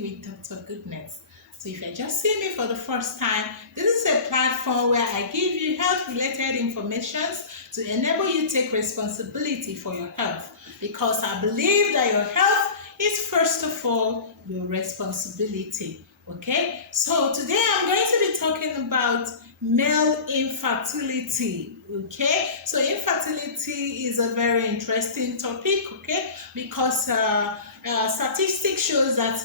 with Dr. Goodness. So if you're just seeing me for the first time, this is a platform where I give you health-related information to enable you to take responsibility for your health, because I believe that your health is first of all your responsibility. Okay, so today I'm going to be talking about male infertility. Okay, so infertility is a very interesting topic, okay, because statistics shows that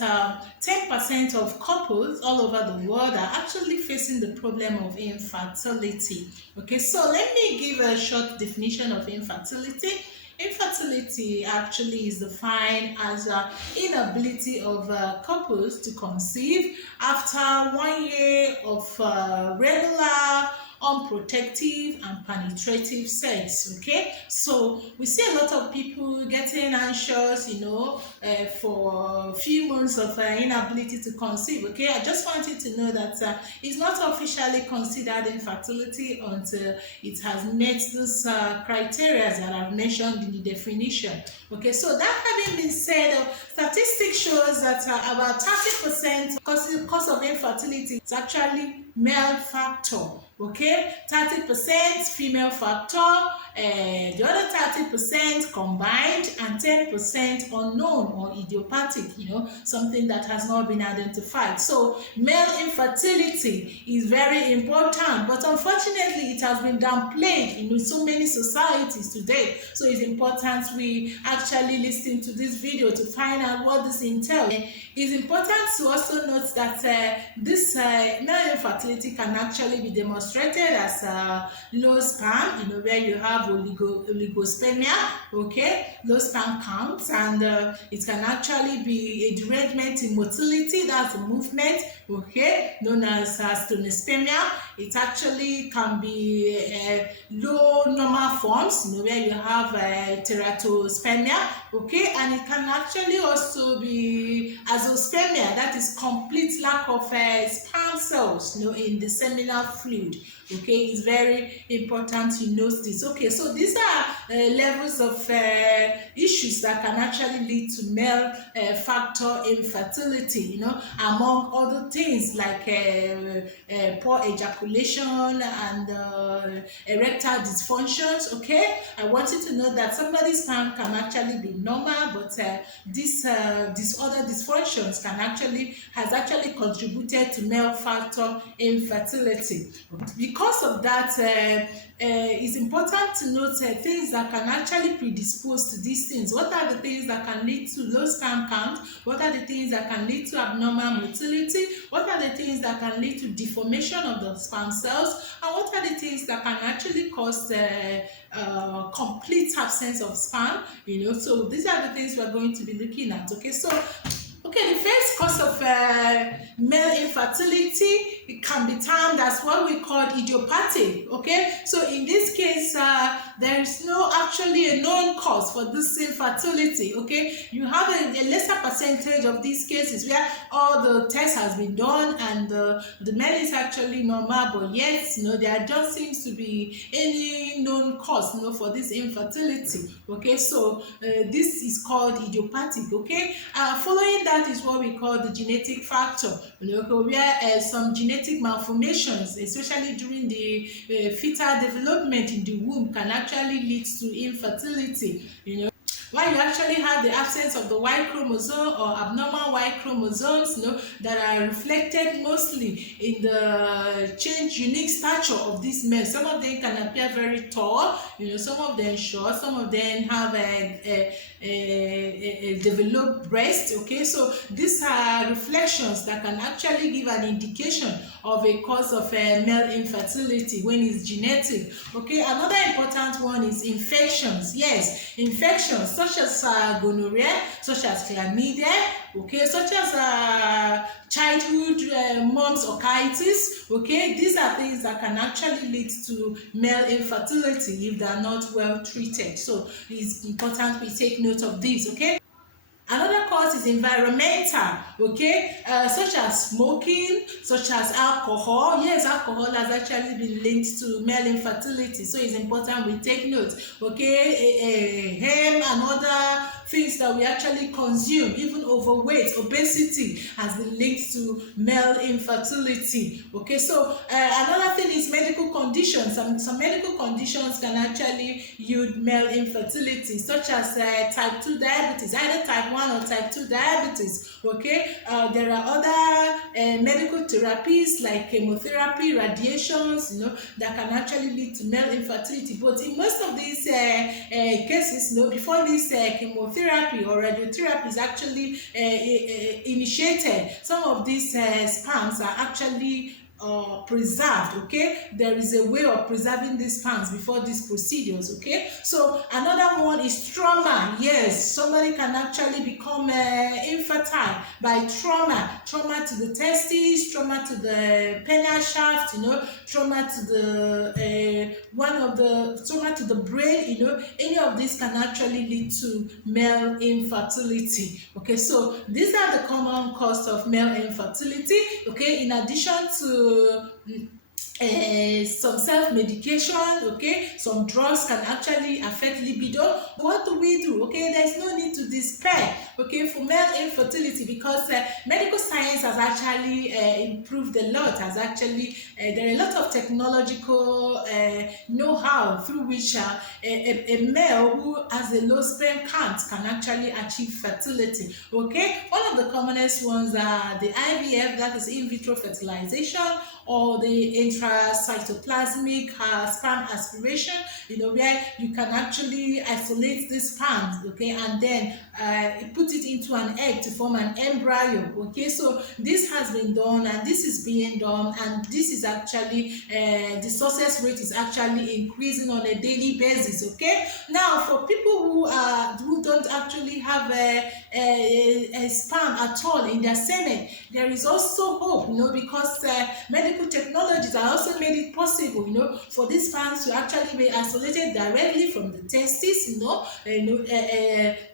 10% of couples all over the world are actually facing the problem of infertility. Okay, so let me give a short definition of infertility. Infertility actually is defined as inability of couples to conceive after 1 year of regular, unprotected and penetrative sex. Okay, so we see a lot of people getting anxious, for a few months of inability to conceive. Okay, I just want you to know that it's not officially considered infertility until it has met these criteria that I've mentioned in the definition. Okay, so that having been said, statistics shows that about 30% cause of infertility is actually male factor. Okay, 30% female factor, the other 30% combined, and 10% unknown or idiopathic, something that has not been identified. So male infertility is very important, but unfortunately it has been downplayed in so many societies today. So it's important we actually listen to this video to find out what this entails. It's important to also note that this male infertility can actually be demonstrated as low sperm, where you have oligospermia, okay, low sperm counts, and it can actually be a derangement in motility, that's the movement, okay, known as astenospermia. It actually can be low normal forms, where you have teratospermia, okay, and it can actually also be azoospermia, that is complete lack of sperm cells, in the seminal fluid. Okay, it's very important to note this. Okay, so these are levels of issues that can actually lead to male factor infertility, among other things like poor ejaculation and erectile dysfunctions. Okay, I want you to know that somebody's sperm can actually be normal, but these other dysfunctions has actually contributed to male factor infertility. Because of that, it's important to note things that can actually predispose to these things. What are the things that can lead to low sperm count? What are the things that can lead to abnormal motility? What are the things that can lead to deformation of the sperm cells? And what are the things that can actually cause complete absence of sperm? So these are the things we're going to be looking at. Okay, so the first cause of male infertility, it can be termed as what we call idiopathic. Okay, so in this case, there is actually a known cause for this infertility. Okay, you have a lesser percentage of these cases where all the tests has been done and the male is actually normal, but yet there just seems to be any known cause for this infertility. Okay, so this is called idiopathic. Okay, following that is what we call the genetic factor, where some genetic malformations, especially during the fetal development in the womb, can actually lead to infertility. Why you actually have the absence of the Y chromosome or abnormal Y chromosomes, that are reflected mostly in the changed unique stature of these men. Some of them can appear very tall, some of them short, some of them have a developed breast. Okay, so these are reflections that can actually give an indication of a cause of male infertility when it's genetic. Okay, another important one is infections. Yes, infections such as gonorrhea, such as chlamydia, okay, such as childhood mumps orchitis. Okay, these are things that can actually lead to male infertility if they are not well treated. So it's important we take note of these. Okay, another cause is environmental, okay, such as smoking, such as alcohol. Yes, alcohol has actually been linked to male infertility, so it's important we take note. Okay, hemp and other things that we actually consume, even overweight, obesity has been linked to male infertility. Okay, so another thing is medical conditions. Some medical conditions can actually yield male infertility, such as type 2 diabetes, either type 1 or type 2 diabetes. Okay, there are other medical therapies like chemotherapy, radiations, that can actually lead to male infertility. But in most of these cases, before this chemotherapy or radiotherapy is actually initiated, some of these sperms are actually preserved. Okay, there is a way of preserving these sperms before these procedures. Okay, so another one is trauma. Yes, somebody can actually become infertile by trauma to the testes, trauma to the penile shaft, trauma to the trauma to the brain. Any of this can actually lead to male infertility. Okay, so these are the common causes of male infertility. Okay, in addition to some self-medication, okay, some drugs can actually affect libido. What do we do? Okay, there's no need to despair, okay, for male infertility, because medical science has actually improved a lot. There are a lot of technological know-how through which a male who has a low sperm count can actually achieve fertility. Okay, one of the commonest ones are the IVF, that is in vitro fertilization, or the intracytoplasmic sperm aspiration, where you can actually isolate these sperms, okay, and then put it into an egg to form an embryo. Okay, so this has been done, and this is being done, and this is actually the success rate is actually increasing on a daily basis. Okay, now for people who don't actually have a sperm at all in their semen, there is also hope, because medical technologies have also made it possible, for these sperms to actually be isolated directly from the testes,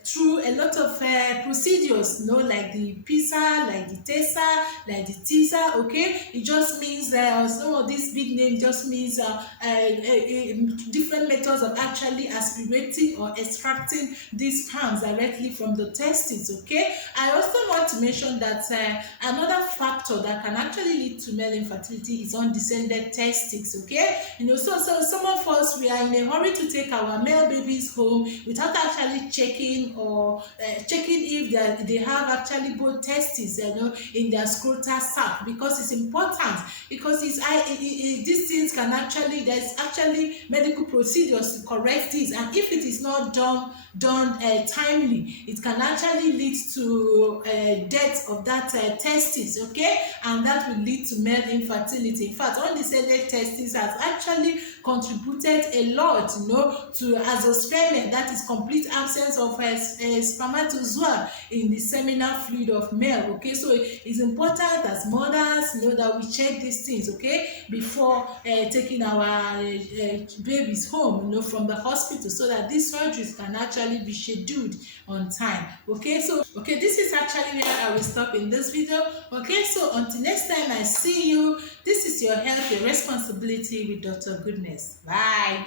through a lot of procedures, like the PISA, like the TESA, like the TISA. Okay, it just means some of these big names just means different methods of actually aspirating or extracting these sperms directly from the testes. Okay, I also want to mention that another factor that can actually lead to male infertility is undescended testes. Okay, so some of us, we are in a hurry to take our male babies home without actually checking if they have actually both testes, in their scrotal sac, because it's important, because these things can actually, there's actually medical procedures to correct this, and if it is not done timely, it can actually lead to death of that testes. Okay, and that will lead to male infertility. In fact, undescended testes has actually contributed a lot, to azoospermia, that is complete absence of spermatozoa in the seminal fluid of male. Okay, so it's important as mothers, that we check these things, okay, before taking our babies home, from the hospital, so that these surgeries can actually be scheduled on time. Okay, so this is actually where I will stop in this video. Okay, so until next time I see you, this is your health, your responsibility with Dr. Goodness. Bye.